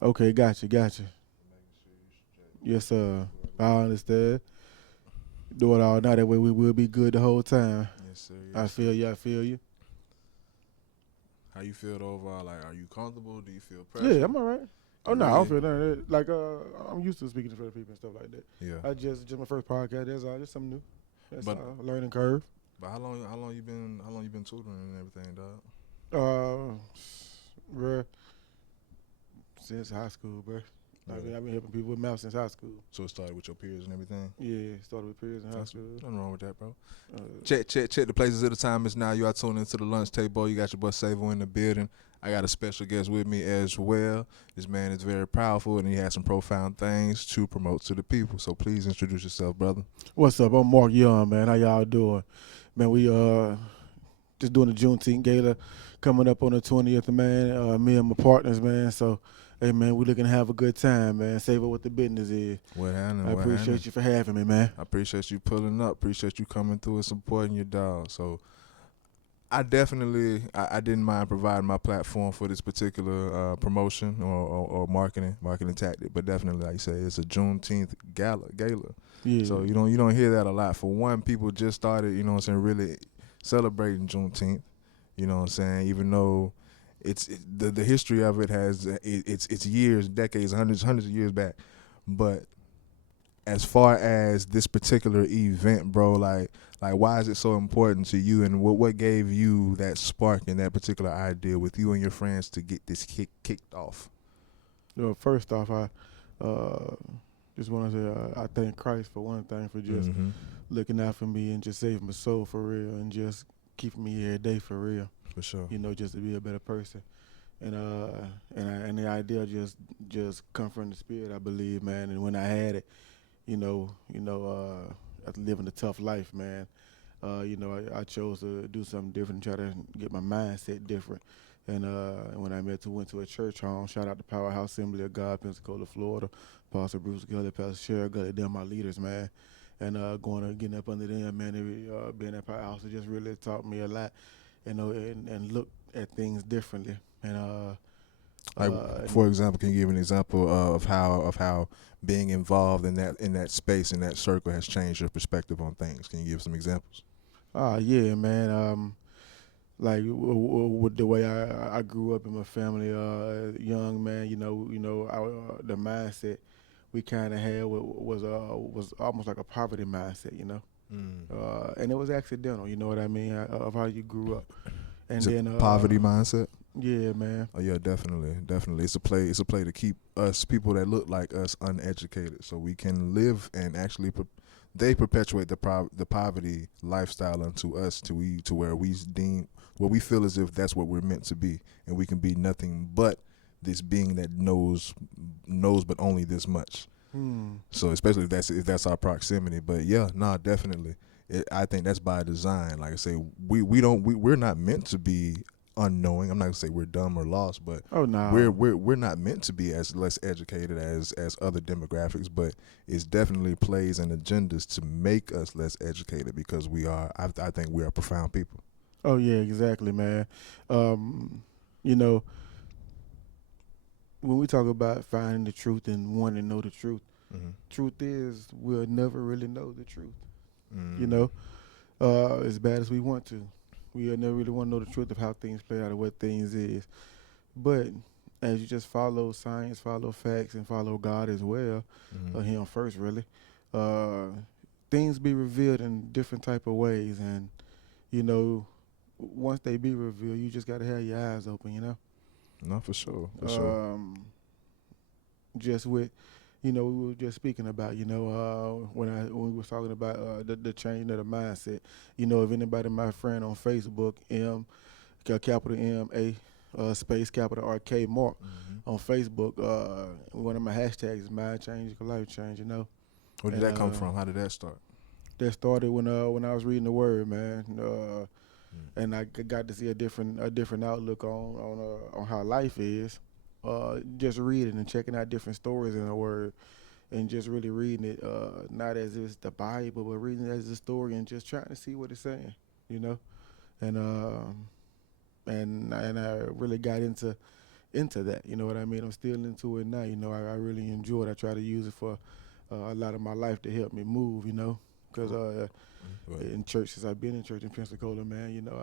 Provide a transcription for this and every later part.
Okay, gotcha. Making sure you straight. Yes, sir. Whoever I you with. understand. Do it all now. That way we will be good the whole time. Yes, sir. I Yes, feel sir. you. I feel you. How you feel overall? Like, are you comfortable? Do you feel Yeah, pressure? I'm all right. Oh You no, I don't really? feel none of that. Like I'm used to speaking to other people and stuff like that. Yeah. I just my first podcast. That's all. Just something new. That's But all. Learning curve. how long you been tutoring and everything, dog? Uh, bruh, since high school, bruh. Really? I've been helping people with math since high school. So it started with your peers and everything. Yeah, started with periods in high That's school. nothing wrong with that, bro. Uh, Check the places of the time is now. You are tuned into the lunch table. You got your boy Savo in the building. I got a special guest with me as well. This man is very powerful and he has some profound things to promote to the people. So please introduce yourself, brother. what's up? I'm Mark Young, man. How y'all doing? Man, we just doing the Juneteenth Gala coming up on the 20th, man. Me and my partners, man. So, hey, man, we looking to have a good time, man. Save up what the business is. What happening? I What happening? appreciate you for having me, man. I appreciate you pulling up. Appreciate you coming through and supporting your dog. So I didn't mind providing my platform for this particular promotion or marketing tactic, but definitely, like you say, it's a Juneteenth gala. Yeah. So you don't hear that a lot. For one, people just started, really celebrating Juneteenth. You know what I'm saying? Even though the history of it has it's years, decades, hundreds of years back, but as far as this particular event, bro, like why is it so important to you, and what gave you that spark and that particular idea with you and your friends to get this kicked off? First off, I uh, just want to say I thank Christ for one thing for just Mm-hmm. looking out for me and just saving my soul for real and just keeping me every day for real. For sure. Just to be a better person. And the idea just come from the spirit, I believe, man. And when I had it, after living a tough life, man, I chose to do something different, try to get my mindset different. And when I went to a church home, shout out to Powerhouse Assembly of God, Pensacola, Florida, Pastor Bruce Gully, Pastor Sherry Gully, them my leaders, man. And going to getting up under them, man, being at Powerhouse, it just really taught me a lot, and look at things differently. Like, And for example, can you give an example of how being involved in that space in that circle has changed your perspective on things? Can you give some examples? yeah, man. Like with the way I grew up in my family, young man, the mindset we kind of had was almost like a poverty mindset, Mm. and it was accidental. You know what I mean? Of how you grew up, and Is it then poverty mindset? yeah, man. Oh yeah, definitely, definitely. It's a play to keep us people that look like us uneducated, so we can live and actually. They perpetuate the poverty lifestyle unto us to where we feel as if that's what we're meant to be, and we can be nothing but this being that knows but only this much. Hmm. So especially if that's our proximity. But yeah, nah, definitely. I think that's by design. Like I say, we're not meant to be unknowing. I'm not gonna say we're dumb or lost, but Oh we're no. we're we're not meant to be as less educated as other demographics. But it's definitely plays and agendas to make us less educated because we are. I think we are profound people. Oh yeah, exactly, man. Um, you know, when we talk about finding the truth and wanting to know the truth, Mm-hmm. truth is we'll never really know the truth. You Mm. know, as bad as we want to, we'll never really want to know the truth of how things play out or what things is. But as you just follow science, follow facts, and follow God as well, Mm-hmm. Him first, really, uh, things be revealed in different type of ways, and you know, once they be revealed, you just gotta have your eyes open. No, for sure, for sure. Um, just with we were just speaking about when we was talking about the change of the mindset. If anybody my friend on Facebook, capital M A space capital R K Mark Mm-hmm. on Facebook, one of my hashtags is mind change life change. Where did And that come from? How did that start? that started when I was reading the word, man. Mm. And I got to see a different outlook on how life is. Just reading and checking out different stories in the word, and just really reading it, not as if it's the Bible, but reading it as a story and just trying to see what it's saying, you know. And I really got into that. You know what I mean? I'm still into it now. You know, I really enjoy it. I try to use it for a lot of my life to help me move. You know, because Right. in church, since I've been in church in Pensacola, man, you know,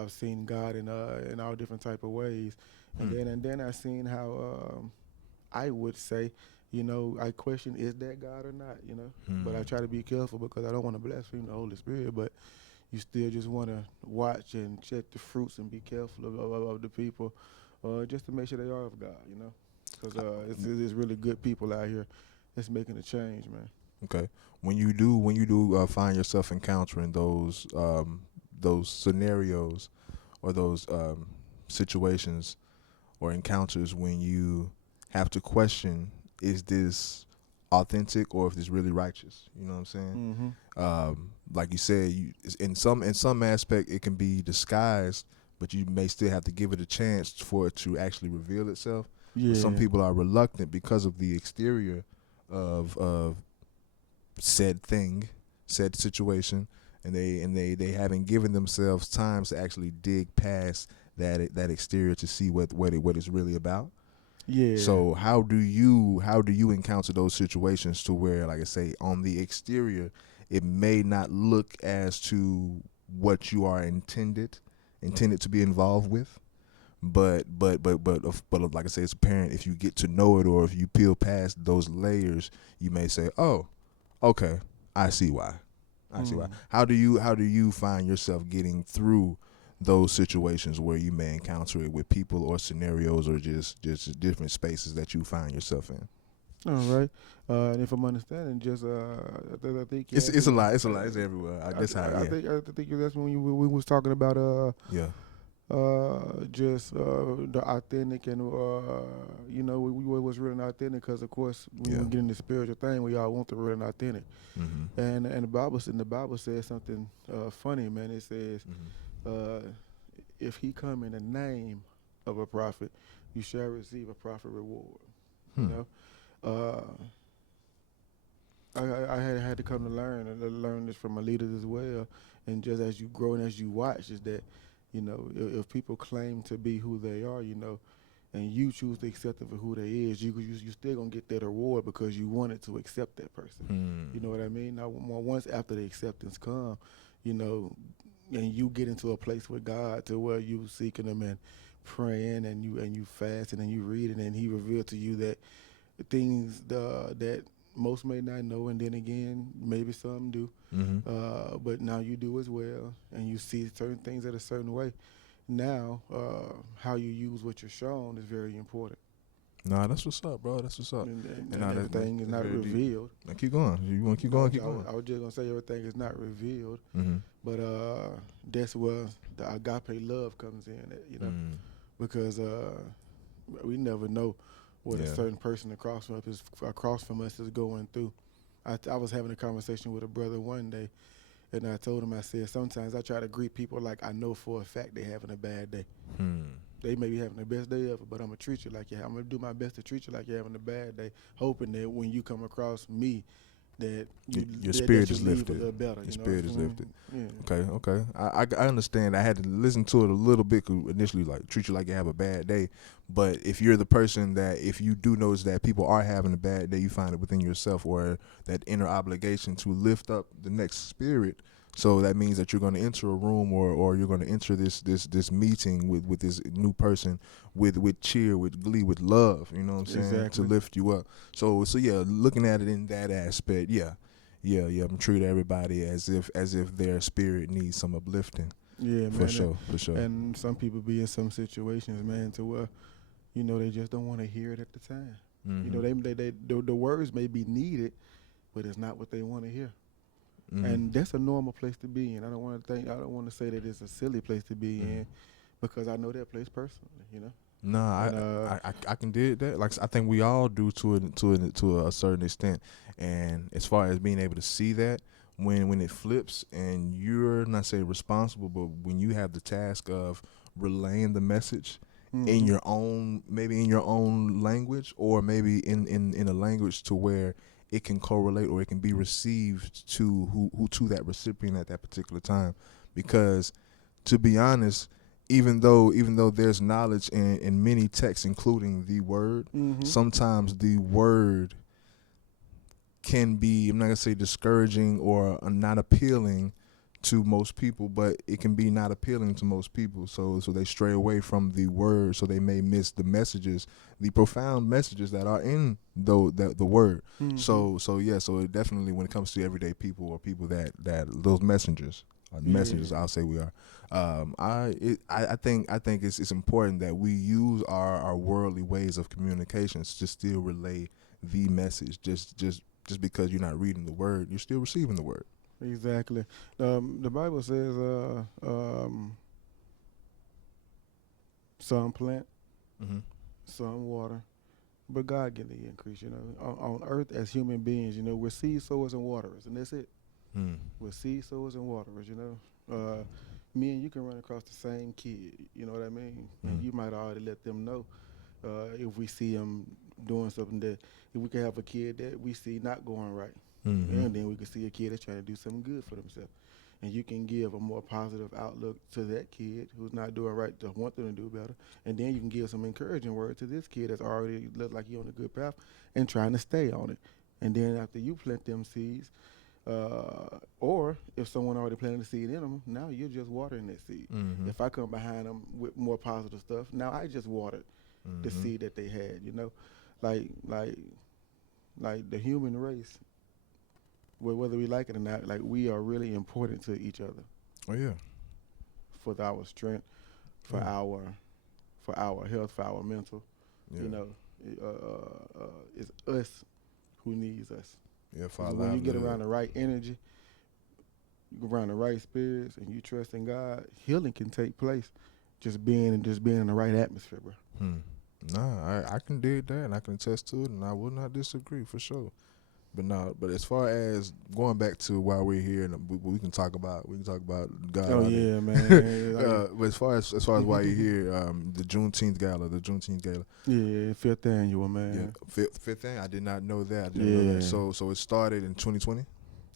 I've seen God in all different type of ways, Hmm. and then I seen how I would say, you know, I question is that God or not, you know, but I Hmm. try to be careful because I don't want to blaspheme the Holy Spirit, but you still just want to watch and check the fruits and be careful of the people, just to make sure they are of God, you know, because it's really good people out here that's making a change, man. Okay. When you do find yourself encountering those scenarios or those situations or encounters when you have to question, is this authentic or if it's really righteous? You know what I'm saying? Mm-hmm. Like you said, in some aspect it can be disguised, but you may still have to give it a chance for it to actually reveal itself. But some Yeah. people are reluctant because of the exterior of said thing, said situation, and they haven't given themselves time to actually dig past that exterior to see what it's really about. Yeah. So how do you encounter those situations to where, like I say, on the exterior, it may not look as to what you are intended to be involved with, but like I say, it's apparent if you get to know it or if you peel past those layers, you may say, oh, okay, I see why. I see why. Mm. How do you find yourself getting through those situations where you may encounter it with people or scenarios or just different spaces that you find yourself in? All right. And if I'm understanding, just I think you're It's a asking. lot. It's a lot. It's everywhere. That's how. Yeah. I think you're asking when we was talking about Yeah. just the authentic and you know we was real and authentic because of course when Yeah. we get in the spiritual thing we all want the real and authentic Mhm. and the Bible says something funny, man. It says Mhm. uh, if he come in the name of a prophet, you shall receive a prophet reward. You Hmm. know, uh, I had to come to learn and learn this from my leaders as well. And just as you grow and as you watch, is that you know if people claim to be who they are, you know, and you choose to accept them for who they is, you still gonna get that reward because you wanted to accept that person. Hmm. You know what I mean? Now, once after the acceptance come, you know, and you get into a place with God to where you seeking Him and praying and you fasting and you reading and He revealed to you that things that most may not know, and then again maybe some do, Mhm. but now you do as well, and you see certain things at a certain way. Now, how you use what you're shown is very important, Nah, that's what's up, bro. That's what's up. And and nah, everything is that's not very deep. revealed. Now keep going. You want to keep going? Keep going. I was just gonna say everything is not revealed, Mhm. but that's where the agape love comes in. You know, Mm. because we never know what a Yeah. certain person across from us is going through. I was having a conversation with a brother one day, and I told him, I said, sometimes I try to greet people like I know for a fact they're having a bad day. Hmm. They may be having the best day ever, but I'm gonna treat you like I'm gonna do my best to treat you like you're having a bad day, hoping that when you come across me, that Your that spirit you is leave a lifted. little better. Your You know, spirit is lifted. yeah, Okay, okay. I understand. I had to listen to it a little bit 'cause initially, like, treat you like you have a bad day. But if you're the person that, if you do notice that people are having a bad day, you find it within yourself or that inner obligation to lift up the next spirit. So that means that you're going to enter a room or you're going to enter this meeting with this new person with cheer, with glee, with love. You know what I'm saying? To exactly. lift you up. So yeah, looking at it in that aspect, yeah. Yeah. I'm treat everybody as if their spirit needs some uplifting. Yeah, For man. sure, for sure. And some people be in some situations, man, to where you know they just don't want to hear it at the time. You know, Mhm. the words may be needed, but it's not what they want to hear. Mhm. And that's a normal place to be in. I don't want to say that it's a silly place to be Mhm. in because I know that place personally, you know. Nah, And I can dig that. Like, I think we all do to a certain extent. And as far as being able to see that when it flips and you're not say responsible, but when you have the task of relaying the message in mm-hmm. your own, maybe in your own language, or maybe in a language to where it can correlate or it can be received to who to that recipient at that particular time. Because to be honest, even though there's knowledge in many texts, including the word, Mm-hmm. sometimes the word can be, I'm not gonna say discouraging or not appealing to most people, but it can be not appealing to most people. So they stray away from the word, so they may miss the messages, the profound messages that are in the word. Mm-hmm. So it definitely, when it comes to everyday people or people that those messengers, messengers, I'll say we are. I think it's important that we use our worldly ways of communications to still relay the message. Just because you're not reading the word, you're still receiving the word. Exactly. The Bible says, some plant, Mm-hmm. some water, but God get the increase. You know, on earth as human beings, you know, we're seed sowers and waterers, and that's it. Mm. We're seed sowers and waterers. You know, me and you can run across the same kid. You know what I mean? And Mm. you might already let them know if we see them doing something that, if we can have a kid that we see not going right. Mm-hmm. And then we can see a kid that's trying to do something good for themselves. And you can give a more positive outlook to that kid who's not doing right, to want them to do better. And then you can give some encouraging word to this kid that's already looked like he's on a good path and trying to stay on it. And then after you plant them seeds, or if someone already planted a seed in them, now you're just watering that seed. Mm-hmm. If I come behind them with more positive stuff, now I just watered the Mm-hmm. seed that they had. You know, like the human race, whether we like it or not, like we are really important to each other Oh yeah. for our strength, for Yeah. our health, for our mental. Yeah. You know, it's us who needs us. Yeah. For our Because when you get livelihood. around the right energy, you go around the right spirits, and you trust in God, healing can take place. Just being in the right atmosphere, bro. Nah, I can dig that, and I can attest to it, and I will not disagree for sure. But as far as going back to why we're here, and we can talk about God. Oh all day. yeah, man. But as far as why you're here, the Juneteenth Gala. Yeah, fifth annual, man. Yeah, fifth thing. I did not know that. I didn't know that. Yeah. So it started in 2020.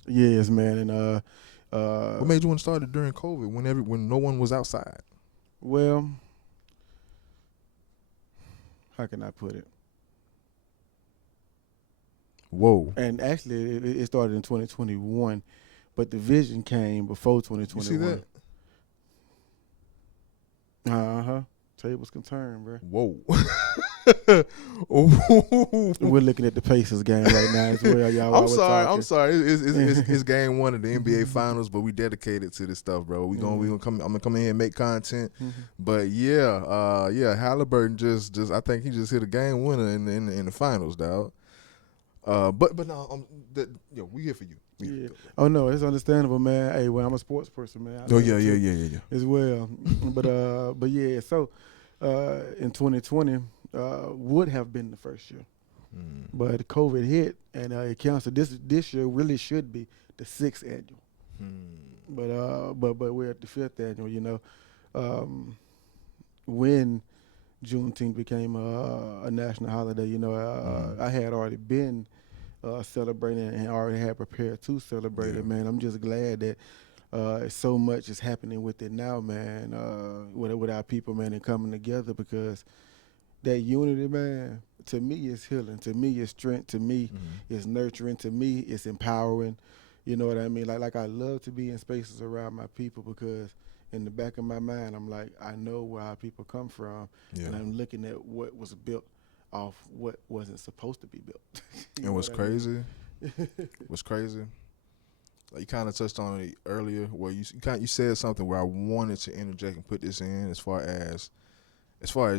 Yes, man, and What made you want to start it during COVID when no one was outside? well, how can I put it? Whoa. And actually, it started in 2021, but the vision came before 2021. You see that? Uh-huh. Tables can turn, bro. Whoa. We're looking at the Pacers game right now as well, y'all. I'm sorry. It's game one of the NBA Finals, but we dedicated to this stuff, bro. We gonna come. I'm gonna come in here and make content. But yeah, Halliburton just I think he just hit a game winner in the finals, dog. But no, we here for you. Yeah. Oh no, it's understandable, man. Hey, well, I'm a sports person, man. Yeah. As well, but yeah. So, in 2020, would have been the first year, but COVID hit and it canceled. This year really should be the 6th annual, but we're at the 5th annual. You know, when Juneteenth became a national holiday, you know, I had already been celebrating and already had prepared to celebrate it, man. I'm just glad that so much is happening with it now, man, with our people, man, and coming together, because that unity, man, to me is healing. To me is strength. To me is nurturing. To me is empowering. You know what I mean? Like I love to be in spaces around my people, because in the back of my mind, I'm like, I know where our people come from, and I'm looking at what was built off what wasn't supposed to be built. And what's crazy? What's crazy? Like you kind of touched on it earlier, where you said something where I wanted to interject and put this in, as far as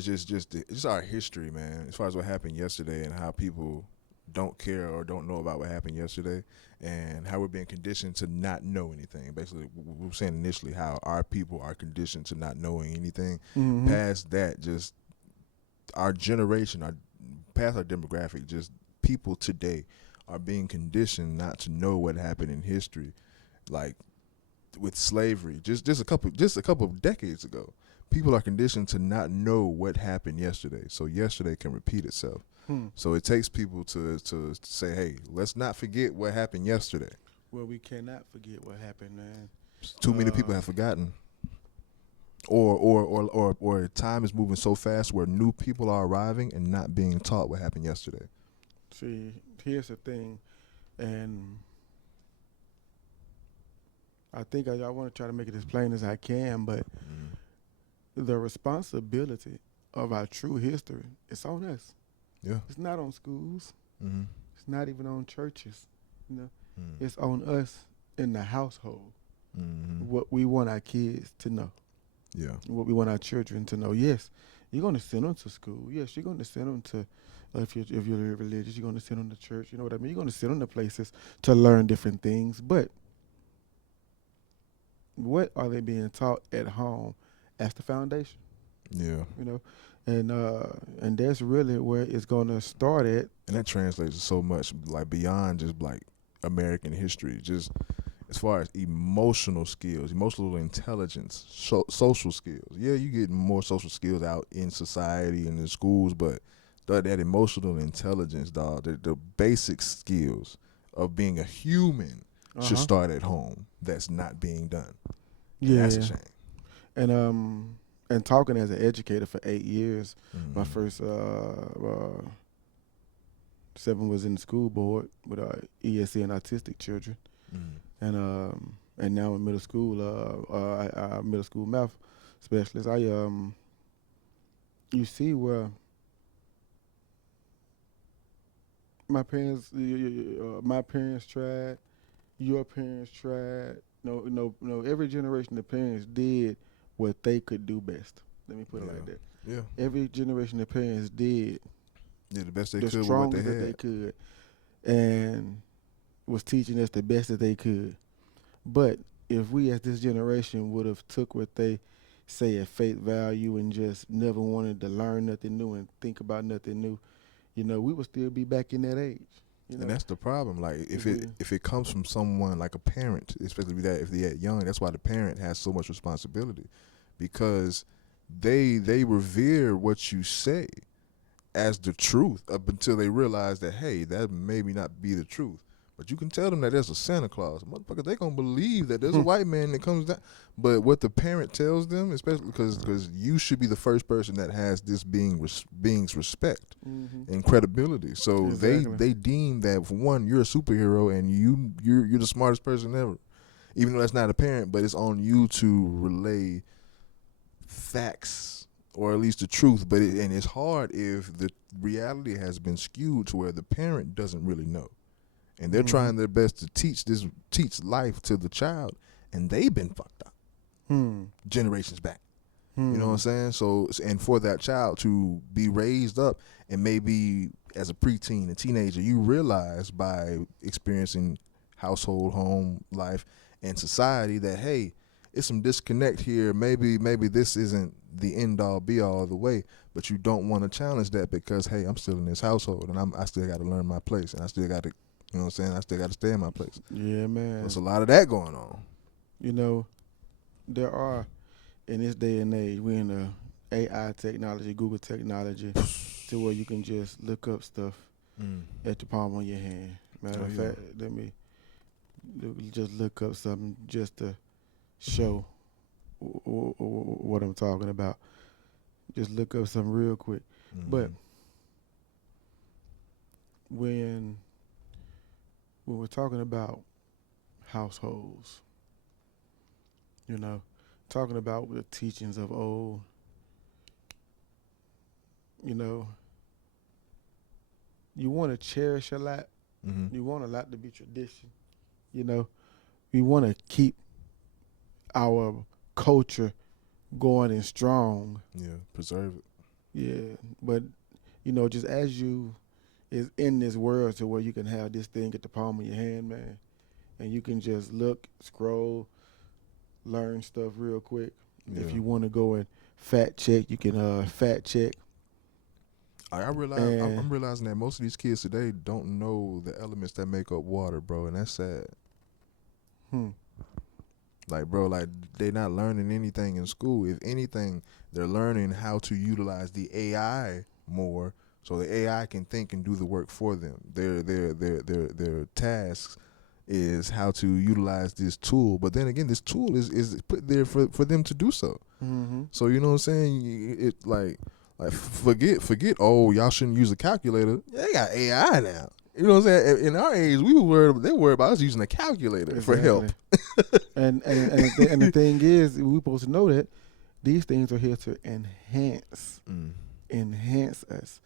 just our history, man. As far as what happened yesterday and how people don't care or don't know about what happened yesterday, and how we're being conditioned to not know anything. Basically, we were saying initially how our people are conditioned to not knowing anything. Past that, just our generation, past our demographic, just people today are being conditioned not to know what happened in history, like with slavery. Just a couple of decades ago, people are conditioned to not know what happened yesterday, so yesterday can repeat itself. So it takes people to say, hey, let's not forget what happened yesterday. Well, we cannot forget what happened, man. Too many people have forgotten. or time is moving so fast where new people are arriving and not being taught what happened yesterday. See, here's the thing, and I think I want to try to make it as plain as I can, but the responsibility of our true history, it's on us. Yeah. It's not on schools. Mm-hmm. It's not even on churches. You know, Mm-hmm. it's on us in the household. Mm-hmm. What we want our kids to know, Yeah. what we want our children to know. Yes, you're going to send them to school. Yes, you're going to send them to, if you're religious, you're going to send them to church. You know what I mean? You're going to send them to places to learn different things. But what are they being taught at home as the foundation? Yeah. You know, and that's really where it's going to start at. And that translates to so much, like beyond just like American history, just as far as emotional skills, emotional intelligence, social skills. Yeah, you get more social skills out in society and in schools, but that emotional intelligence, dog, the basic skills of being a human should start at home. That's not being done. And Yeah, that's a shame. And talking as an educator for 8 years, Mm-hmm. my first 7 was in the school board with ESC and autistic children, Mm-hmm. and now in middle school, middle school math specialist. You see where my parents tried, your parents tried. No. Every generation of parents did what they could do best. Let me put it like that. Yeah. Every generation of parents did The best they the could with what strongest they that they had. could, and was teaching us the best that they could. But if we as this generation would have took what they say at face value and just never wanted to learn nothing new and think about nothing new, we would still be back in that age. And that's the problem. Like if we- it comes from someone like a parent, especially if they're young, that's why the parent has so much responsibility, because they revere what you say as the truth up until they realize that, hey, that maybe not be the truth. But you can tell them that there's a Santa Claus. Motherfucker, they going to believe that there's a white man that comes down. But what the parent tells them, especially because you should be the first person that has this being's respect and credibility. So Exactly. they deem that, for one, you're a superhero and you're the smartest person ever. Even though that's not a parent, but it's on you to relay facts or at least the truth. But and it's hard if the reality has been skewed to where the parent doesn't really know. And they're trying their best to teach life to the child, and they've been fucked up generations back. You know what I'm saying? So, and for that child to be raised up, and maybe as a preteen, a teenager, you realize by experiencing household, home life, and society that, hey, it's some disconnect here. Maybe this isn't the end all be all of the way, but you don't want to challenge that because, hey, I'm still in this household, and I still got to learn my place, and I still got to. You know what I'm saying? I still got to stay in my place. Yeah, man. There's a lot of that going on. There are, in this day and age, we're in the AI technology, Google technology, to where you can just look up stuff at the palm of your hand. Matter of fact, let me just look up something just to show what I'm talking about. Just look up something real quick. But when we're talking about households, talking about the teachings of old, you want to cherish a lot. You want a lot to be tradition. We want to keep our culture going and strong. Yeah, preserve it. Yeah, but just as you is in this world to where you can have this thing at the palm of your hand, man, and you can just look, scroll, learn stuff real quick. Yeah. If you want to go and fact check, you can fact check. I'm realizing that most of these kids today don't know the elements that make up water, bro, and that's sad. Like, bro, they're not learning anything in school. If anything, they're learning how to utilize the AI more, so the AI can think and do the work for them. Their tasks is how to utilize this tool. But then again, this tool is put there for them to do so. Mm-hmm. So you know what I'm saying? It like forget. Oh, y'all shouldn't use a calculator. They got AI now. You know what I'm saying? In our age, they worried about us using a calculator for help. And the thing is, we supposed to know that these things are here to enhance us.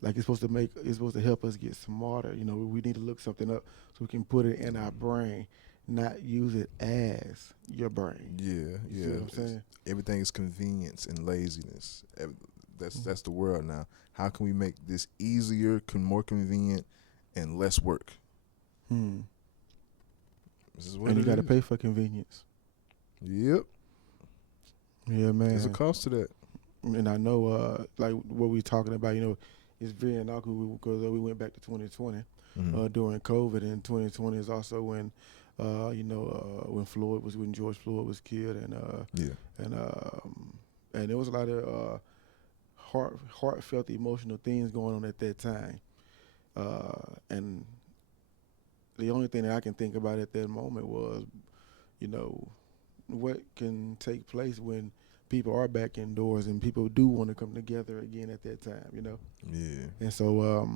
Like it's supposed to help us get smarter. You know, we need to look something up so we can put it in our brain, not use it as your brain. Yeah, You see what I'm saying? Everything is convenience and laziness. That's the world now. How can we make this easier, more convenient, and less work? This is what and you got to is. pay for convenience. Yep. Yeah, man. There's a cost to that. And I know, like what we talking about, you know, it's very awkward because we went back to 2020 during COVID, and 2020 is also when, when George Floyd was killed, and there was a lot of heartfelt, emotional things going on at that time, and the only thing that I can think about at that moment was, you know, what can take place when people are back indoors and people do want to come together again at that time, you know? Yeah. And so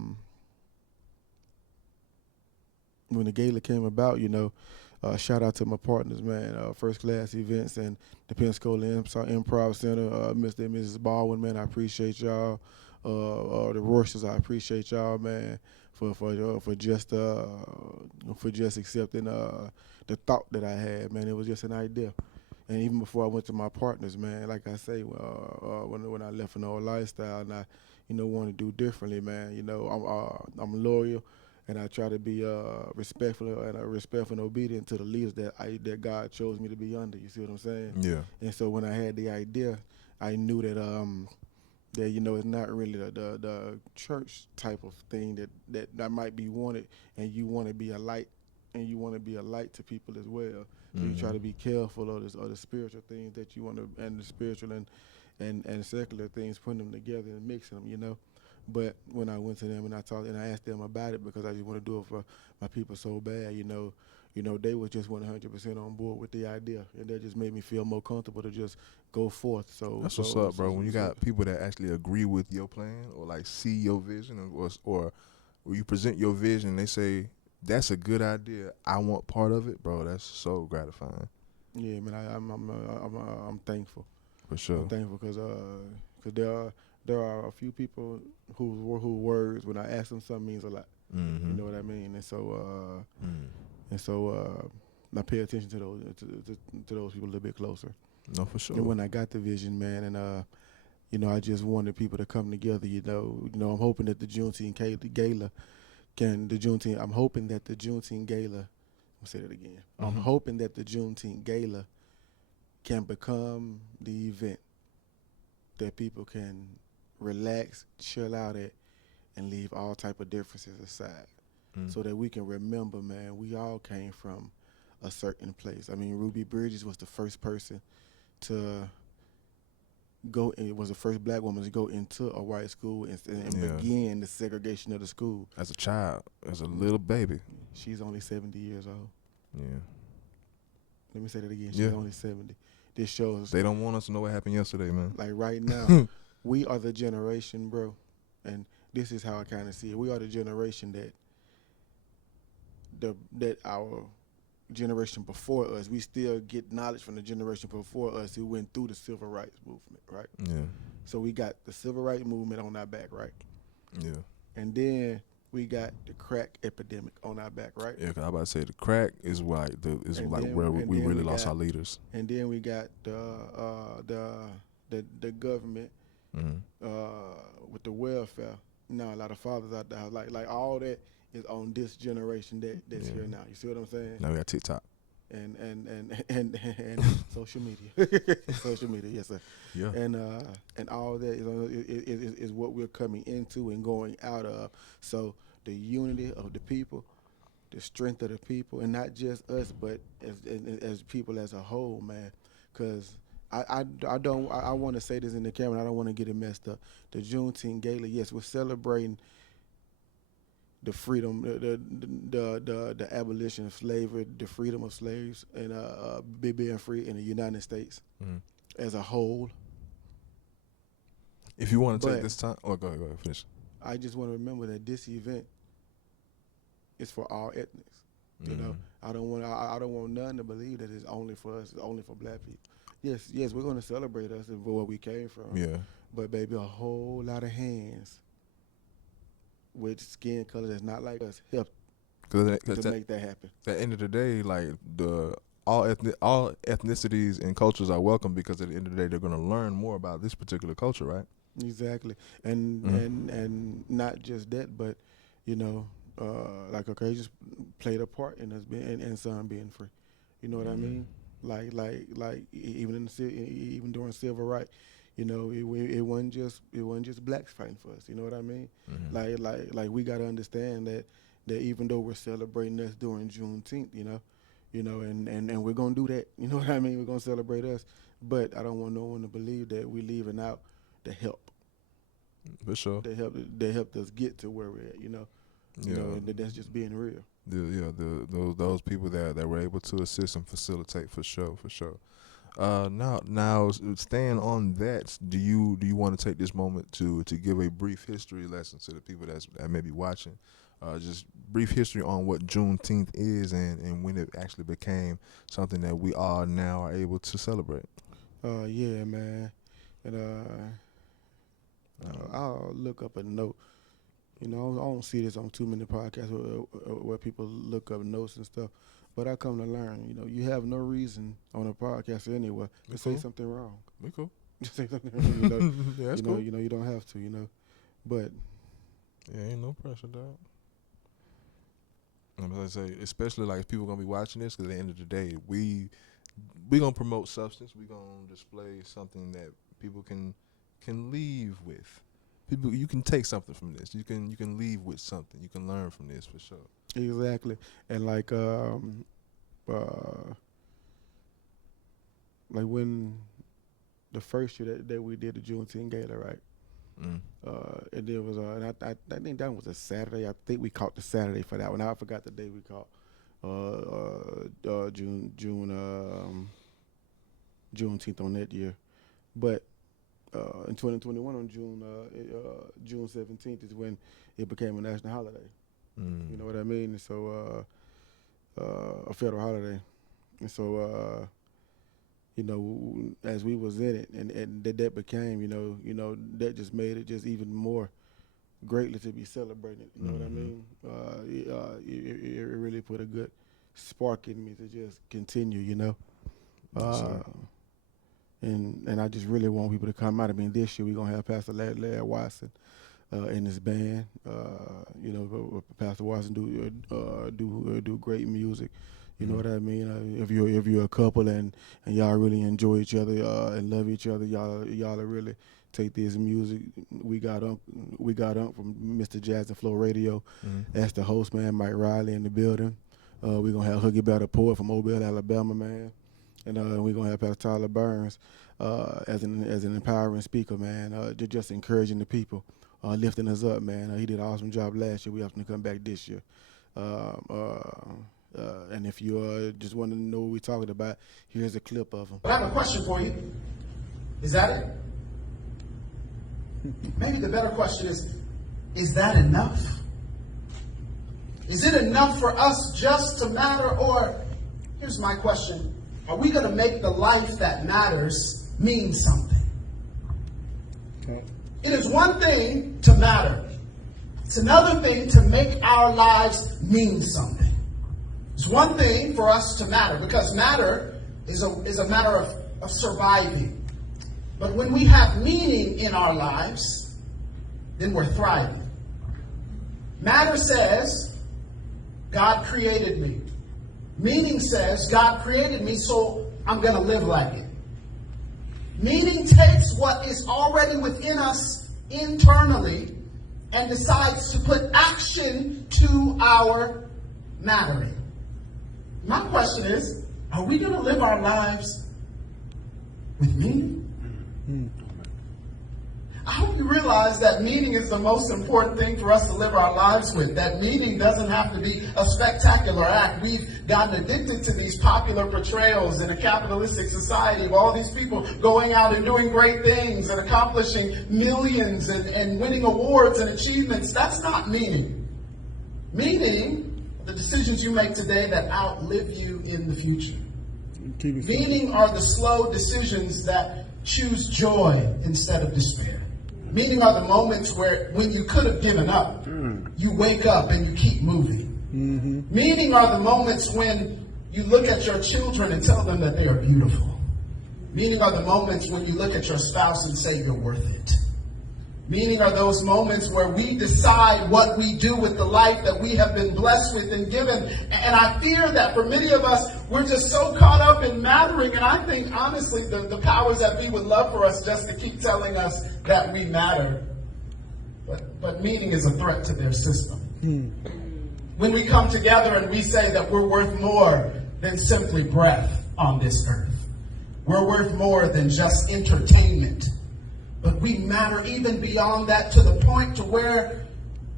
when the gala came about, you know, shout out to my partners, man, First Class Events and the Pensacola Improv Center, Mr. and Mrs. Baldwin, man, I appreciate y'all. The Royces, I appreciate y'all, man, for just accepting the thought that I had, man. It was just an idea. And even before I went to my partners, man, like I say, when I left an old lifestyle and I, you know, want to do differently, man. You know, I'm loyal, and I try to be respectful and obedient to the leaders that God chose me to be under. You see what I'm saying? Yeah. And so when I had the idea, I knew that you know, it's not really the church type of thing that might be wanted, and you want to be a light, and you want to be a light to people as well. So you try to be careful of the spiritual things that you want to, and the spiritual and secular things, putting them together and mixing them, you know. But when I went to them and I talked and I asked them about it, because I just want to do it for my people so bad, you know, they was just 100% on board with the idea, and that just made me feel more comfortable to just go forth. So that's what's up, bro. When you got people that actually agree with your plan or like see your vision, or you present your vision, they say, that's a good idea, I want part of it, bro. That's so gratifying. Yeah, man. I'm thankful. For sure. I'm thankful because there are a few people whose words, when I ask them, something means a lot. Mm-hmm. You know what I mean? And so I pay attention to those people a little bit closer. No, for sure. And when I got the vision, man, and you know, I just wanted people to come together. You know, I'm hoping that the Juneteenth Gala. I'm hoping that the Juneteenth Gala, I'll say that again. Mm-hmm. I'm hoping that the Juneteenth Gala can become the event that people can relax, chill out at, and leave all type of differences aside, so that we can remember, man, we all came from a certain place. I mean, Ruby Bridges was the first person to go, and it was the first black woman to go into a white school and begin the segregation of the school. As a child, as a little baby. She's only 70 years old. Yeah. Let me say that again. She's only 70. This shows. They don't want us to know what happened yesterday, man. Like right now, we are the generation, bro. And this is how I kind of see it. We are the generation that our generation before us, we still get knowledge from the generation before us who went through the civil rights movement, right? Yeah. So we got the civil rights movement on our back, right? Yeah. And then we got the crack epidemic on our back, right? Yeah, cause I about to say the crack is where we really lost our leaders. And then we got the government with the welfare. Now a lot of fathers out there, like all that is on this generation that's here now. You see what I'm saying? Now we got TikTok. And social media. Social media, yes sir. Yeah. And all that is what we're coming into and going out of. So the unity of the people, the strength of the people, and not just us, but as people as a whole, man. Because I want to say this in the camera. I don't want to get it messed up. The Juneteenth Gala, yes, we're celebrating the freedom, the abolition of slavery, the freedom of slaves, and being free in the United States as a whole. If you want to take But this time, go ahead, finish. I just want to remember that this event is for all ethnics. You know, I don't want none to believe that it's only for us, it's only for black people. Yes, we're going to celebrate us and where we came from. Yeah. But baby, a whole lot of hands with skin color that's not like us help to make that happen. At the end of the day, like all ethnicities and cultures are welcome, because at the end of the day, they're going to learn more about this particular culture, right? Exactly, and not just that, but you know, like okay, just played a part in us being and some being free. You know what I mean? Like even even during civil rights, you know, it wasn't just blacks fighting for us. You know what I mean? Like we got to understand that even though we're celebrating us during Juneteenth, you know, and we're gonna do that. You know what I mean? We're gonna celebrate us, but I don't want no one to believe that we're leaving out the help. For sure. They helped us get to where we're at. You know, and that's just being real. Those people that were able to assist and facilitate, for sure. Now, staying on that, do you want to take this moment to give a brief history lesson to the people that may be watching? Just brief history on what Juneteenth is and when it actually became something that we all now are able to celebrate. Yeah, man, and I'll look up a note. You know, I don't see this on too many podcasts where people look up notes and stuff. But I come to learn, you know, you have no reason on a podcast anywhere to say something wrong. We cool. Just say something wrong, you know. Yeah, that's cool. You know, you don't have to, you know. But yeah, ain't no pressure, dog. I'm gonna say, especially like if people gonna be watching this, because at the end of the day, we gonna promote substance. We gonna display something that people can leave with. People, you can take something from this. You can leave with something. You can learn from this, for sure. Exactly, and like when the first year that we did the Juneteenth Gala, right? And there was and I think that was a Saturday. I think we caught the Saturday for that one. I forgot the day we caught. Juneteenth on that year, but in 2021 on June 17th is when it became a national holiday. You know what I mean? And so a federal holiday, and so you know, as we was in it, and that became, you know, that just made it just even more greatly to be celebrated. You know what I mean? It really put a good spark in me to just continue. You know. And I just really want people to come out. I mean, this year we're gonna have Pastor Larry Watson in his band. You know, Pastor Watson do great music. You know what I mean? If you're a couple and y'all really enjoy each other and love each other, y'all really take this music. We got from Mr. Jazz and Flow Radio. That's the host, man, Mike Riley in the building. We're gonna have Huggy Bear the Poet from Mobile, Alabama, man. And we're gonna have Pastor Tyler Burns as an empowering speaker, man. Just encouraging the people, lifting us up, man. He did an awesome job last year. We have to come back this year. And if you just want to know what we're talking about, here's a clip of him. But I have a question for you. Is that it? Maybe the better question is that enough? Is it enough for us just to matter? Or, here's my question. Are we going to make the life that matters mean something? Okay. It is one thing to matter. It's another thing to make our lives mean something. It's one thing for us to matter, because matter is a matter of surviving. But when we have meaning in our lives, then we're thriving. Matter says, God created me. Meaning says, God created me, so I'm going to live like it. Meaning takes what is already within us internally and decides to put action to our mattering. My question is, are we going to live our lives with meaning? I hope you realize that meaning is the most important thing for us to live our lives with. That meaning doesn't have to be a spectacular act. We've gotten addicted to these popular portrayals in a capitalistic society of all these people going out and doing great things and accomplishing millions and winning awards and achievements. That's not meaning. Meaning, the decisions you make today that outlive you in the future. Meaning are the slow decisions that choose joy instead of despair. Meaning are the moments where, when you could have given up, you wake up and you keep moving. Meaning are the moments when you look at your children and tell them that they are beautiful. Meaning are the moments when you look at your spouse and say you're worth it. Meaning are those moments where we decide what we do with the life that we have been blessed with and given. And I fear that for many of us, we're just so caught up in mattering. And I think, honestly, the powers that be would love for us just to keep telling us that we matter. But meaning is a threat to their system. When we come together and we say that we're worth more than simply breath on this earth. We're worth more than just entertainment. But we matter even beyond that, to the point to where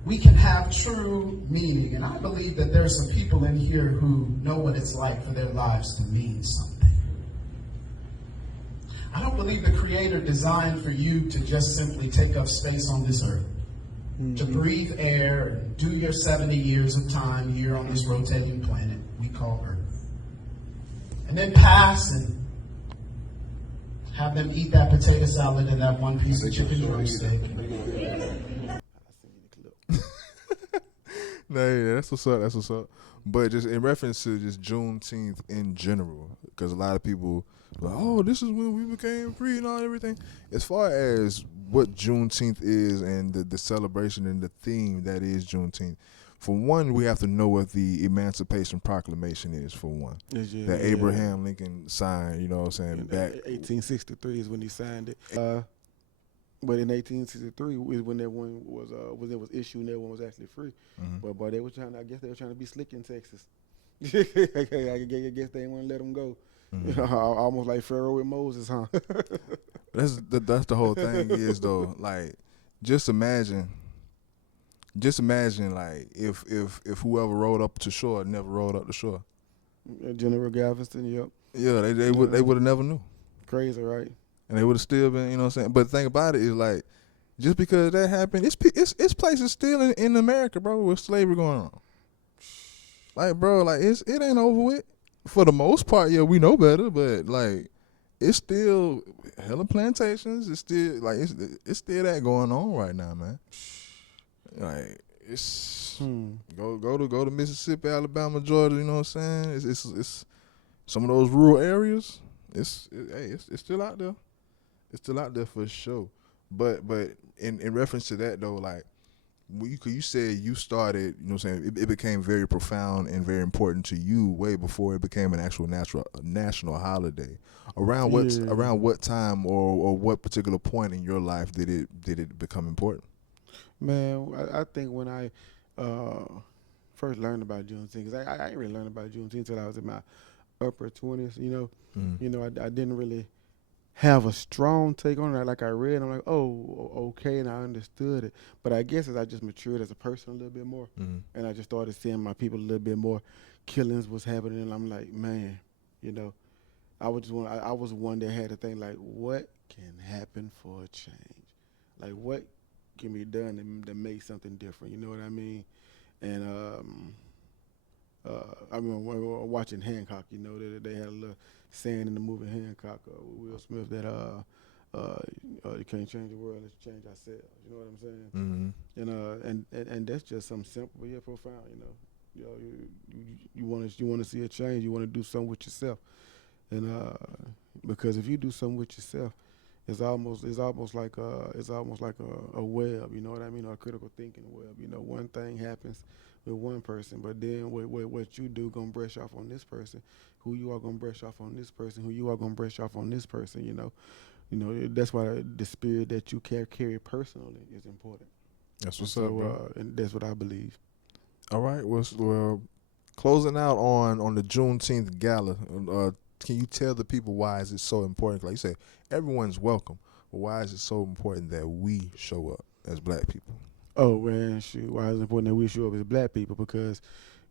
we can have true meaning. And I believe that there are some people in here who know what it's like for their lives to mean something. I don't believe the Creator designed for you to just simply take up space on this earth, to breathe air and do your 70 years of time here on this rotating planet we call Earth, and then pass and have them eat that potato salad and that one piece of chicken roast steak. Nah, yeah, that's what's up. That's what's up. But just in reference to just Juneteenth in general, because a lot of people are like, oh, this is when we became free and all everything. As far as what Juneteenth is and the celebration and the theme that is Juneteenth, for one, we have to know what the Emancipation Proclamation is, for one. That Abraham Lincoln signed, you know what I'm saying, back. 1863 is when he signed it. But in 1863 is when that one was issued and that one was actually free. But they were I guess they were trying to be slick in Texas. I guess they didn't want to let them go. Almost like Pharaoh with Moses, huh? That's the whole thing is, though, like, just imagine like if whoever rode up to shore never rode up to shore. General Galveston, yep. Yeah, they would have never knew. Crazy, right? And they would have still been, you know what I'm saying? But the thing about it is, like, just because that happened, it's places still in America, bro, with slavery going on. Like, bro, like, it ain't over with. For the most part, yeah, we know better, but, like, it's still hella plantations. It's still, like, it's still that going on right now, man. Like, it's go to Mississippi, Alabama, Georgia, you know what I'm saying? It's some of those rural areas. It's still out there. It's still out there for sure. But in reference to that though, like, you said you started, you know what I'm saying, it became very profound and very important to you way before it became an actual national holiday. Around what time or what particular point in your life did it become important? Man, I think when I first learned about Juneteenth, because I didn't really learn about Juneteenth until I was in my upper 20s, you know. You know, I didn't really have a strong take on it. Like, I read, I'm like, oh, okay, and I understood it. But I guess as I just matured as a person a little bit more, and I just started seeing my people a little bit more, killings was happening, and I'm like, man, you know, I was one that had to think, like, what can happen for a change? Like, what can be done to make something different? You know what I mean? And I remember watching Hancock. You know, they had a little saying in the movie Hancock with Will Smith that you can't change the world, let's change ourselves. You know what I'm saying? And that's just something simple but yet profound. You know, you want to see a change. You want to do something with yourself, and because if you do something with yourself, it's almost like a web. You know what I mean? Or a critical thinking web. You know, one thing happens with one person, but then what you do gonna brush off on this person, who you are gonna brush off on this person, who you are gonna brush off on this person. You know that's why the spirit that you carry personally is important. That's what's up, bro. And that's what I believe. All right, well, closing out on the Juneteenth Gala. Can you tell the people why is it so important? Like you said, everyone's welcome. But why is it so important that we show up as black people? Oh man, shoot! Why is it important that we show up as black people? Because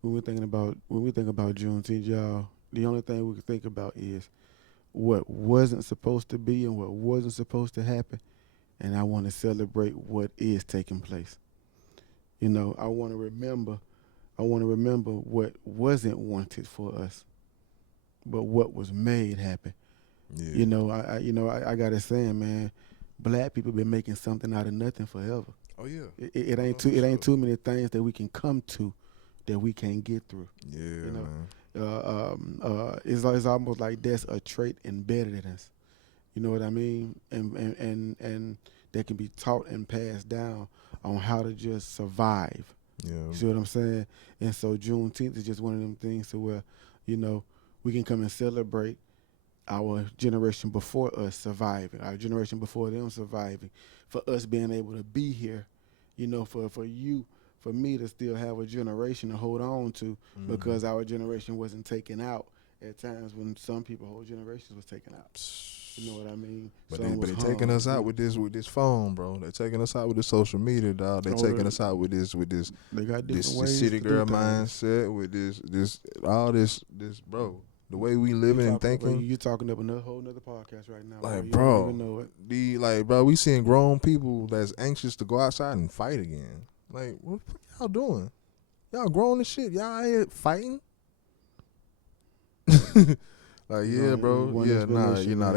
when we think about Juneteenth, y'all, the only thing we can think about is what wasn't supposed to be and what wasn't supposed to happen. And I want to celebrate what is taking place. You know, I want to remember what wasn't wanted for us, but what was made happen. Yeah. I got a saying, man. Black people been making something out of nothing forever. Oh yeah. It ain't too many things that we can come to that we can't get through. Yeah, You know, man. it's almost like that's a trait embedded in us. You know what I mean? And that can be taught and passed down on how to just survive. Yeah. You see what I'm saying? And so Juneteenth is just one of them things to where, you know, we can come and celebrate our generation before us surviving, our generation before them surviving, for us being able to be here, you know, for me to still have a generation to hold on to, because our generation wasn't taken out at times when some people whole generations was taken out. You know what I mean? But they're taking us out with this phone, bro. They're taking us out with the social media, dog. They're taking us out with this They got different this ways city to do girl things. mindset, with this bro. The way we living and thinking. You talking up a whole nother podcast right now. Like, You bro, don't even know it. bro, we seeing grown people that's anxious to go outside and fight again. Like, what y'all doing? Y'all grown as shit. Y'all out here fighting? Like, yeah, bro. Yeah,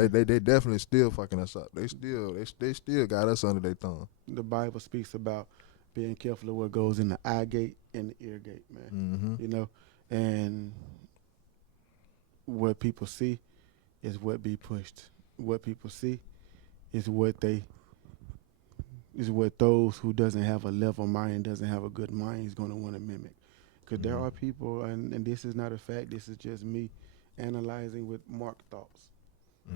they definitely still fucking us up. They still got us under their thumb. The Bible speaks about being careful of what goes in the eye gate and the ear gate, man. Mm-hmm. You know, and what people see is what be pushed. What people see is what those who doesn't have a level mind, doesn't have a good mind, is going to want to mimic. Because there are people, and this is not a fact, this is just me analyzing with Mark thoughts,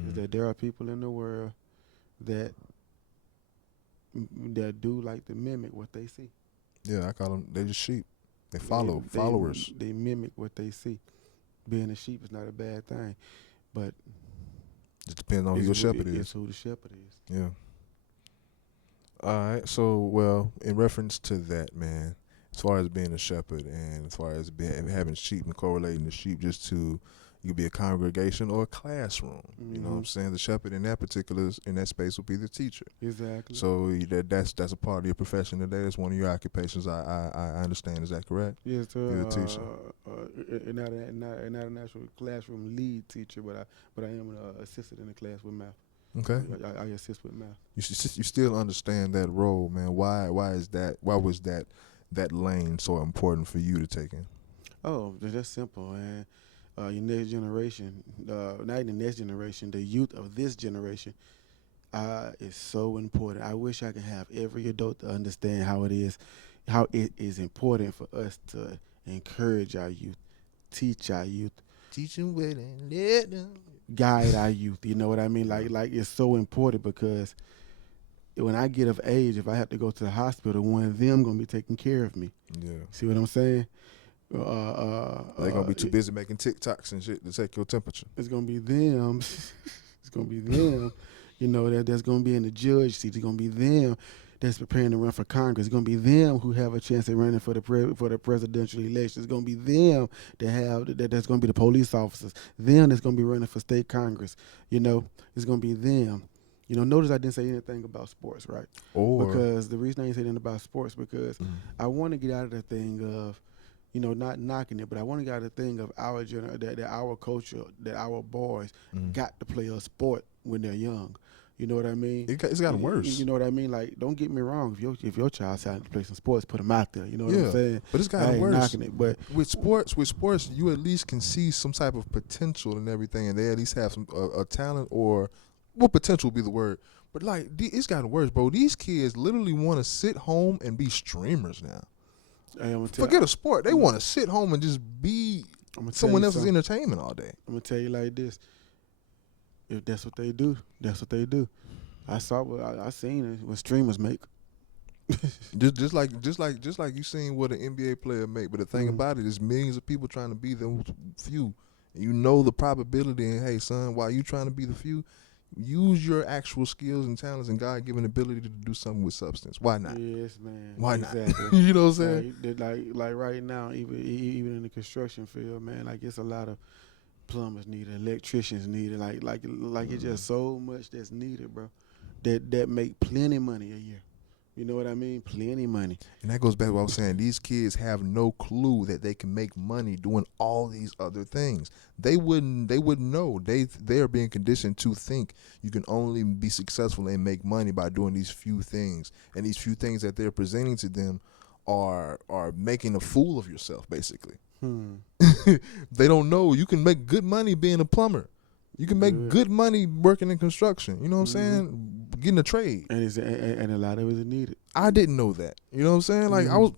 is that there are people in the world that do like to mimic what they see. Yeah, I call them, they just sheep. They follow, followers. They mimic what they see. Being a sheep is not a bad thing, but Just depends on who your shepherd is. It's who the shepherd is. Yeah. All right. So, well, in reference to that, man, as far as being a shepherd and as far as having sheep and correlating the sheep just to, you could be a congregation or a classroom. You know what I'm saying? The shepherd in that space will be the teacher. Exactly. So that's a part of your profession today. That's one of your occupations. I understand. Is that correct? Yes, sir. You're a teacher. Not an actual classroom lead teacher, but I am an assistant in the class with math. Okay. I assist with math. You still understand that role, man. Why was that lane so important for you to take in? Oh, that's simple, man. Your next generation, not even the next generation, the youth of this generation is so important. I wish I could have every adult to understand how it is important for us to encourage our youth, teach our youth, Teach them well and let them guide our youth. You know what I mean? Like it's so important, because when I get of age, if I have to go to the hospital, one of them gonna be taking care of me. Yeah. See what I'm saying? They're gonna be too busy making TikToks and shit to take your temperature. It's gonna be them. It's gonna be them. You know, that's gonna be in the judge seat. It's gonna be them that's preparing to run for Congress. It's gonna be them who have a chance at running for the presidential election. It's gonna be them that's gonna be the police officers. Them that's gonna be running for state Congress. You know, it's gonna be them. You know, notice I didn't say anything about sports, right? Because the reason I didn't say anything about sports, because I want to get out of the thing of, you know, not knocking it, but I want to get out of the thing of that our culture, that our boys got to play a sport when they're young. You know what I mean? It's gotten worse. You know what I mean? Like, don't get me wrong. If your child's having to play some sports, put them out there. You know what I'm saying? But it's I gotten ain't worse. knocking it, but with sports, you at least can see some type of potential and everything, and they at least have some a talent, or potential would be the word. But like, it's gotten worse, bro. These kids literally want to sit home and be streamers now. Forget a sport. They want to sit home and just be someone else's entertainment all day. I'm gonna tell you like this: if that's what they do, that's what they do. I seen it what streamers make. just like you seen what an NBA player make. But the thing about it is, millions of people trying to be the few. You know the probability, and hey, son, while you trying to be the few, use your actual skills and talents and God-given ability to do something with substance. Why not? Yes, man. Why not? Exactly. You know what I'm saying? Like right now, even in the construction field, man, like it's a lot of plumbers needed, electricians needed, like it's just so much that's needed, bro. That make plenty money a year. You know what I mean? Plenty money. And that goes back to what I was saying. These kids have no clue that they can make money doing all these other things. They wouldn't know. They are being conditioned to think you can only be successful and make money by doing these few things. And these few things that they're presenting to them are making a fool of yourself, basically. They don't know you can make good money being a plumber. You can make good money working in construction. You know what I'm saying? Getting a trade. And a lot of it is needed. I didn't know that. You know what I'm saying? Like I was.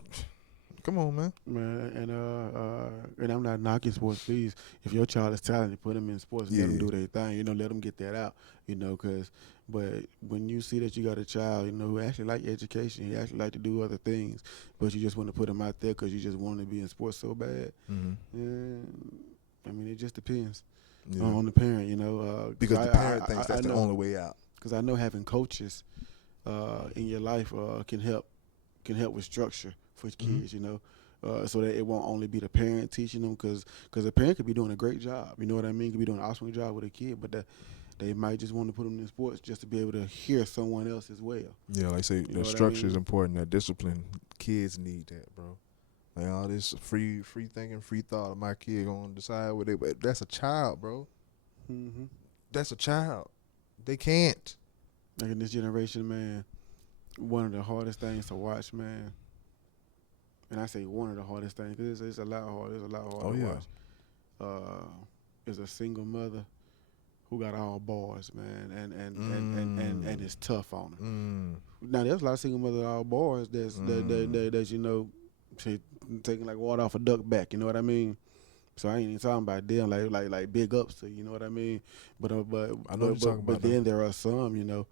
Come on, man. And I'm not knocking sports. Please, if your child is talented, put them in sports. And let them do their thing. You know, let them get that out. You know, but when you see that you got a child, you know, who actually like education, he actually like to do other things, but you just want to put him out there because you just want to be in sports so bad. I mean, it just depends on the parent. You know, because the parent thinks that's the only way out. Because I know having coaches in your life can help with structure for kids, you know, so that it won't only be the parent teaching them, because a parent could be doing a great job, you know what I mean, could be doing an awesome job with a kid, but they might just want to put them in sports just to be able to hear someone else as well. Yeah, like I say, the structure is important, that discipline. Kids need that, bro. Like all this free thinking, free thought of my kid going to decide what they, but that's a child, bro. That's a child. They can't. Like in this generation, man, one of the hardest things to watch, man, and I say one of the hardest things because it's a lot hard. It's a lot hard to watch. Is a single mother who got all boys, man, and it's tough on her. Now there's a lot of single mothers all boys that's you know, taking like water off a duck back. You know what I mean? So I ain't even talking about them like big ups to, you know what I mean? But I know what you're talking about, then there are some, you know,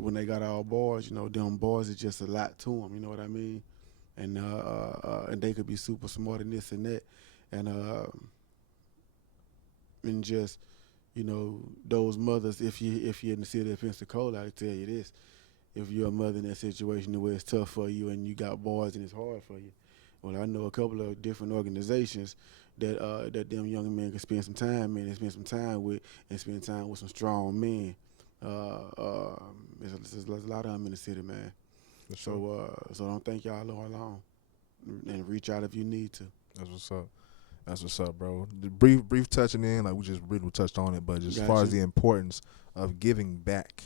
when they got all boys, you know, them boys is just a lot to them. You know what I mean? And they could be super smart in this and that, and just, you know, those mothers. If you're in the city of Pensacola, I tell you this: if you're a mother in that situation where it's tough for you and you got boys and it's hard for you, well, I know a couple of different organizations that them young men can spend some time in and spend some time with, and spend time with some strong men. There's a lot of them in the city, man. So don't think y'all are alone, and reach out if you need to. That's what's up, bro. The brief touching in, like we just really touched on it, but just as far as the importance of giving back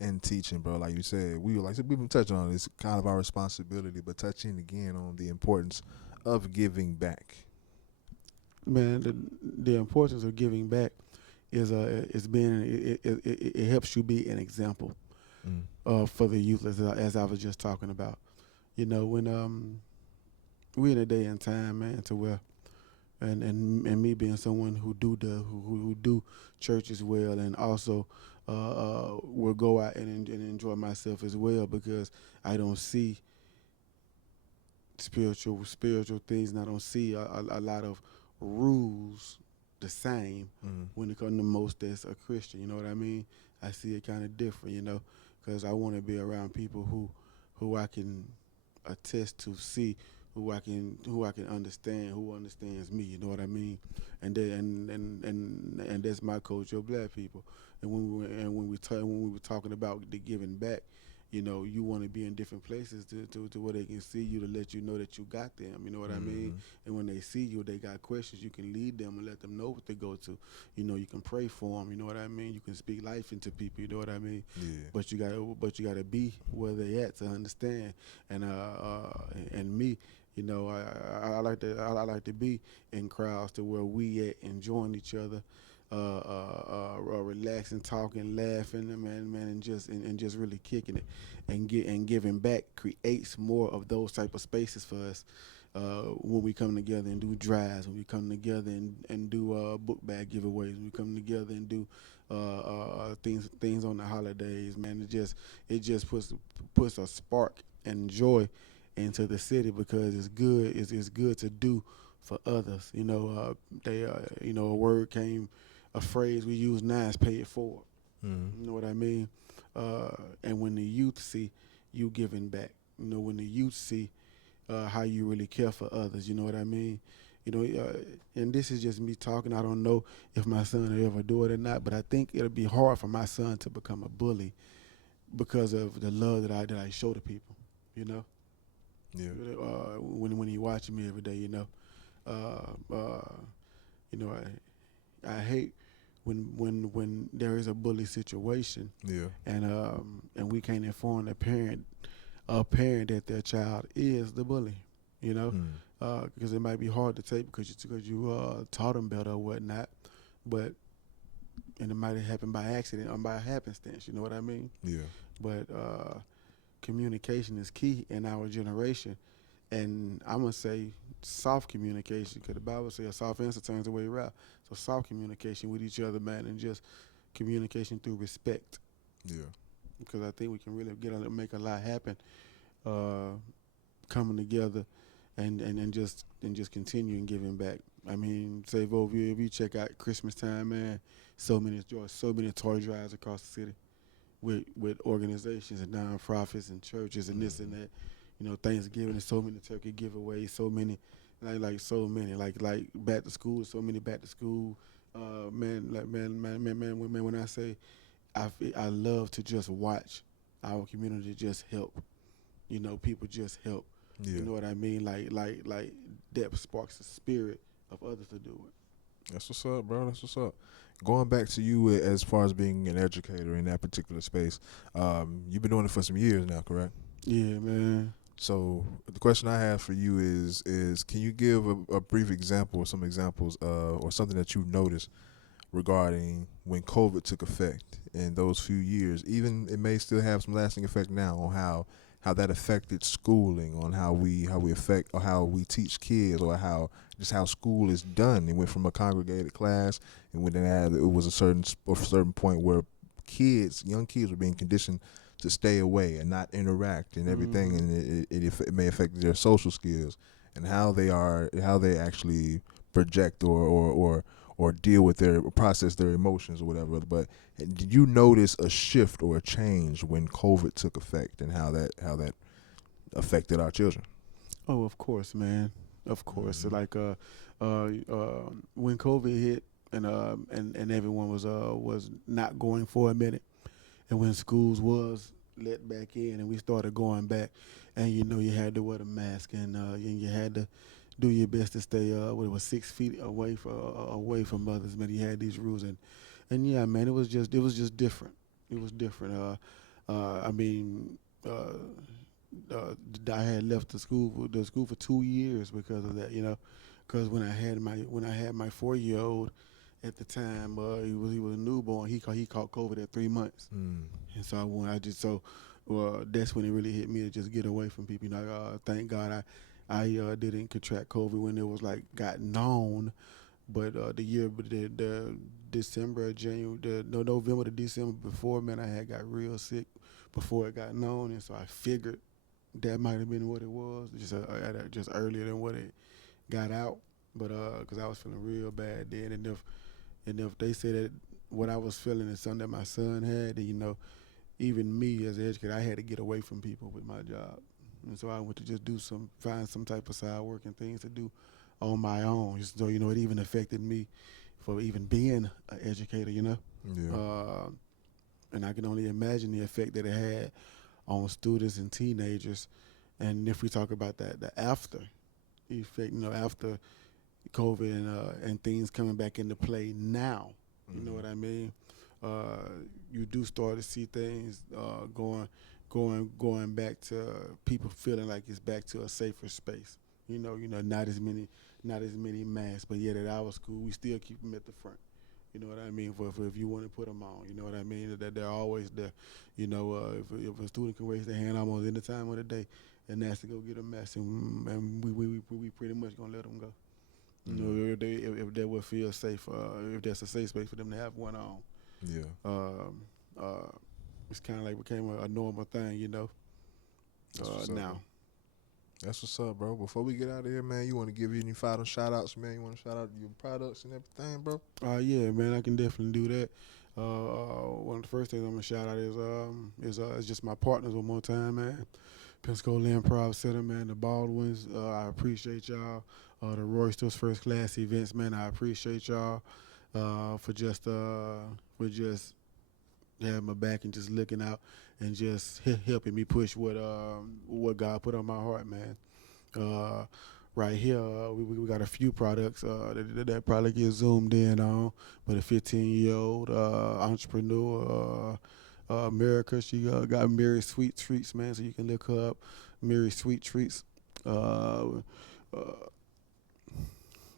and teaching, bro, like you said, we've been touching on it. It's kind of our responsibility, but touching again on the importance of giving back. Man, the importance of giving back is it helps you be an example for the youth, as I was just talking about. You know, when we're in a day and time, man, to where and me being someone who do church as well, and also will go out and enjoy myself as well, because I don't see spiritual things, and I don't see a lot of rules the same when it comes to most that's a Christian. You know what I mean? I see it kind of different, you know, because I want to be around people who I can attest to, see, who I can understand, who understands me. You know what I mean? And that's my culture of black people. And when we were talking about the giving back, you know, you want to be in different places to where they can see you, to let you know that you got them. You know what I mean? And when they see you, they got questions, you can lead them and let them know what to go to. You know, you can pray for them. You know what I mean? You can speak life into people. You know what I mean? Yeah. But you gotta be where they at to understand. And me, you know, I like to be in crowds to where we at enjoying each other, relaxing, talking, laughing, man, and just really kicking it, and giving back creates more of those type of spaces for us when we come together and do drives, when we come together and do book bag giveaways, when we come together and do things on the holidays, man. It just puts a spark and joy into the city, because it's good to do for others. You know, a word came a phrase we use now is pay it forward. Mm. You know what I mean? And when the youth see you giving back, when the youth see how you really care for others, you know what I mean? And this is just me talking. I don't know if my son will ever do it or not, but I think it'll be hard for my son to become a bully because of the love that I show to people. You know, Yeah. when he watching me every day, uh, uh, I hate when there is a bully situation Yeah. and we can't inform a parent that their child is the bully, Mm. because it might be hard to take because you taught them better or whatnot, but and it might have happened by accident or by happenstance. You know what I mean? Yeah. But communication is key in our generation, and I'm gonna say soft communication because the Bible says a soft answer turns away wrath. So soft communication with each other, man, and just communication through respect. Yeah. Because I think we can really make a lot happen, uh, coming together, and just continuing giving back. I mean, say if you check out Christmas time, man, so many toy drives across the city with organizations and nonprofits and churches and this and that. Thanksgiving and so many turkey giveaways, so many, so many, like back to school, so many back to school. Man, like man, when I say I love to just watch our community just help. People just help. Yeah. You know what I mean? Like that sparks the spirit of others to do it. That's what's up, bro. That's what's up. Going back to you as far as being an educator in that particular space, you've been doing it for some years now, correct? Yeah, man. So the question I have for you is can you give a brief example or some examples or something that you noticed regarding when COVID took effect in those few years? Even it may still have some lasting effect now on how that affected schooling, on how we affect or how we teach kids, or how school is done. It went from a congregated class, and when it was a certain point where young kids were being conditioned to stay away and not interact and everything, and it may affect their social skills and how they actually project or deal with process their emotions or whatever. But did you notice a shift or a change when COVID took effect and how that affected our children? Oh, of course, man. Of course. Mhm. Like when COVID hit and everyone was not going for a minute, and when schools was let back in and we started going back, and you had to wear the mask, and you had to do your best to stay 6 feet away from others, man. You had these rules, and yeah, man, it was just different. It was different. I mean, I had left the school for 2 years because of that. Because when I had my 4-year-old at the time, he was a newborn. He caught COVID at 3 months, Mm. and so that's when it really hit me to just get away from people. Thank God I didn't contract COVID when it was like got known, but the December, January, no November to December before, man, I had got real sick before it got known, and so I figured that might have been what it was, just earlier than what it got out. But because I was feeling real bad then, and if they said that what I was feeling is something that my son had, then even me as an educator, I had to get away from people with my job, and so I went to just find some type of side work and things to do on my own. Just so it even affected me for even being an educator. Yeah. And I can only imagine the effect that it had on students and teenagers. And if we talk about the after effect, after COVID and things coming back into play now, you know what I mean? You do start to see things going back to people feeling like it's back to a safer space. Not as many masks, but yet at our school we still keep them at the front. You know what I mean? For if you want to put them on, you know what I mean? That they're always there. If a student can raise their hand almost any time of the day and ask to go get a mask, and we pretty much gonna let them go. If they would feel safe, if there's a safe space for them to have one on. Yeah. It's kind of like became a normal thing, That's what's up, now. That's what's up, bro. Before we get out of here, man, you want to give any final shout outs, man? You want to shout out your products and everything, bro? Yeah, man, I can definitely do that. One of the first things I'm gonna shout out is just my partners one more time, man. Pensacola Improv Center, man. The Baldwins, I appreciate y'all. The Roysters First Class Events, man. I appreciate y'all for just having my back and just looking out and just helping me push what God put on my heart, man. Right here, we got a few products that probably get zoomed in on, but a 15-year-old entrepreneur, America, she got Mary Sweet Treats, man, so you can look her up, Mary Sweet Treats.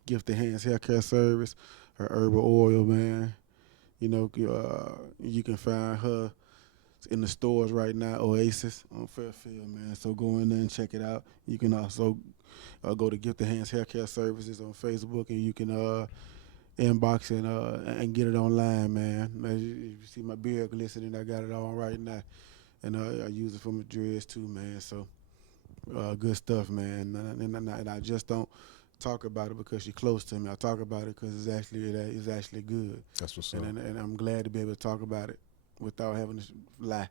Gift the Hands Hair Care Service, her herbal oil, man. You know, you can find her in the stores right now, Oasis on Fairfield, man. So go in there and check it out. You can also go to Gift the Hands Hair Care Services on Facebook, and you can inbox and get it online, man. As you see my beard glistening, I got it on right now, and I use it for my dreads too, man. So good stuff, man. And I just don't talk about it because she's close to me. I talk about it because it's actually good. That's what's up. And I'm glad to be able to talk about it without having to lie.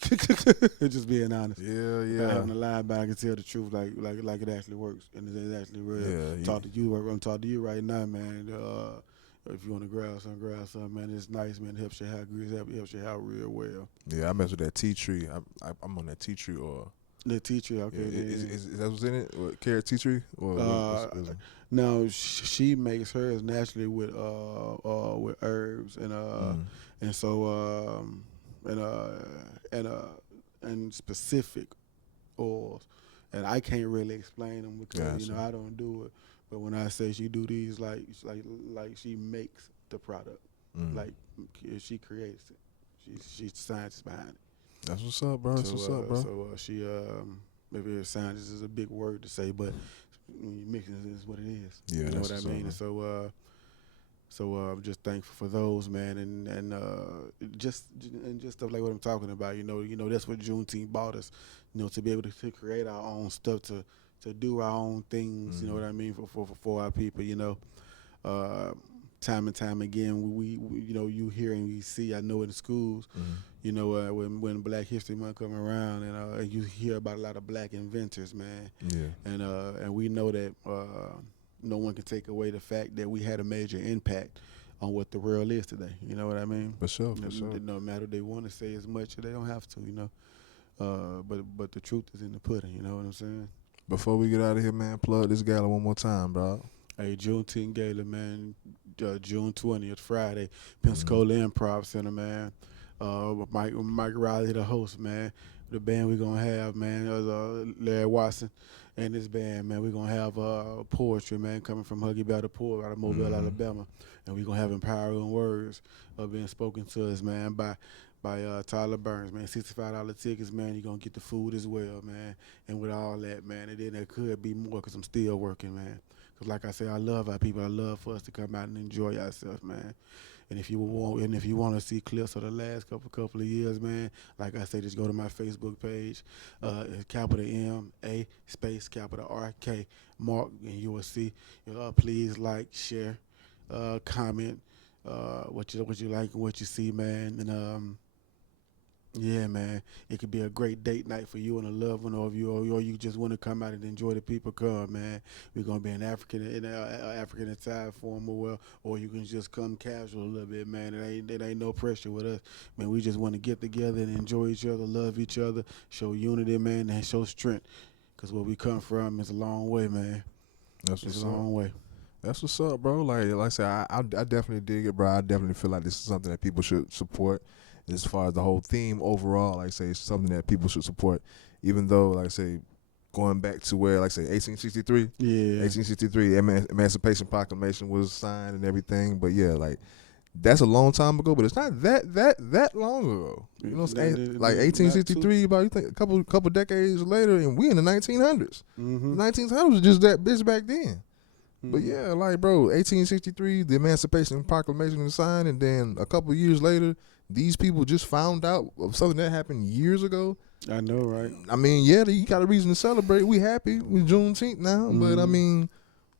Just being honest. Yeah, Without having to lie, but I can tell the truth like it actually works and it's actually real. Yeah, Talk to you. I'm talking to you right now, man. If you want to grab something, man. It's nice, man. It helps your hair grease. It helps your hair real well. Yeah, I mess with that tea tree. I'm on that tea tree oil. The tea tree, okay. Yeah, is that what's in it? Or carrot tea tree? Or what's it? No, she makes hers naturally with herbs and so and specific oils, and I can't really explain them because I don't do it. But when I say she do these, like she makes the product, like she creates it. She's the scientist behind it. That's what's up, bro. That's what's up, bro. So she maybe scientist is a big word to say, but when you mix it, is what it is. Yeah, you know that's what I mean. And so I'm just thankful for those, man, and just stuff like what I'm talking about. You know that's what Juneteenth bought us. You know, to be able to create our own stuff, to do our own things. You know what I mean, for our people. You know, time and time again, we you hear and you see. I know in schools, you know, when Black History Month come around, and you hear about a lot of black inventors, man. Yeah. And we know that no one can take away the fact that we had a major impact on what the world is today. You know what I mean? For sure. No matter they want to say as much, they don't have to. You know, but the truth is in the pudding. You know what I'm saying? Before we get out of here, man, plug this gala one more time, bro. Hey, Juneteenth Gala, man. June 20th, Friday, Pensacola Improv Center, man. Mike Riley, the host, man. The band we're going to have, man, Larry Watson and this band, man. We're going to have poetry, man, coming from Huggy Bear the Poet out of Mobile, Alabama. And we're going to have empowering words being spoken to us, man, by Tyler Burns, man. $65 tickets, man. You're going to get the food as well, man. And with all that, man, and then there could be more because I'm still working, man. Because like I said, I love our people. I love for us to come out and enjoy ourselves, man. And if you want to see clips of the last couple of years, man, like I said, just go to my Facebook page, capital M-A space capital R-K, Mark, and you will see. Please like, share, comment what you like and what you see, man. And yeah, man, it could be a great date night for you and a loved one, or you just want to come out and enjoy the people. Come, man. We're gonna be in African attire form, or you can just come casual a little bit, man. It ain't no pressure with us, man. We just want to get together and enjoy each other, love each other, show unity, man, and show strength. Cause where we come from is a long way, man. It's a long way. That's what's up, bro. Like I said, I definitely dig it, bro. I definitely feel like this is something that people should support. As far as the whole theme overall, like I say, it's something that people should support. Even though, like I say, going back to where, like I say, 1863. Yeah. 1863, Emancipation Proclamation was signed and everything. But yeah, like that's a long time ago, but it's not that long ago. You know what I'm saying? Like 1863, about you think a couple decades later, and we in the 1900s. Mm-hmm. The 1900s was just that bitch back then. But yeah, like bro, 1863, the Emancipation Proclamation was signed, and then a couple years later, these people just found out of something that happened years ago I know, right? I mean, yeah, you got a reason to celebrate. We happy with Juneteenth now, but I mean,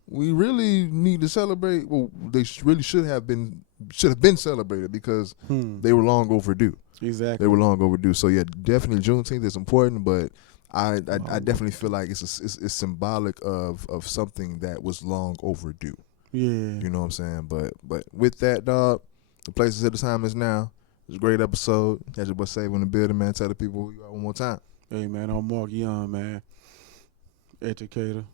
we really need to celebrate. Well, they really should have been celebrated because they were long overdue. Exactly. They were long overdue. So yeah, definitely Juneteenth is important, but I definitely feel like it's symbolic of something that was long overdue. Yeah. You know what I'm saying? But with that, dog, the place is at the time is now. It's a great episode. Had your boy Save in the building, man. Tell the people who you are one more time. Hey, man, I'm Mark Young, man. Educator,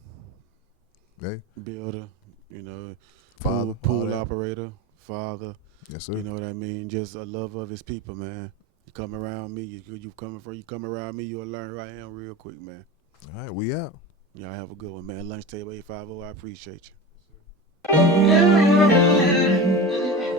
Hey, builder, you know, father, pool operator, father. Yes, sir. You know what I mean? Just a lover of his people, man. You come around me, you come around me, you'll learn who I am real quick, man. All right, we out. Y'all have a good one, man. Lunch table 850. I appreciate you.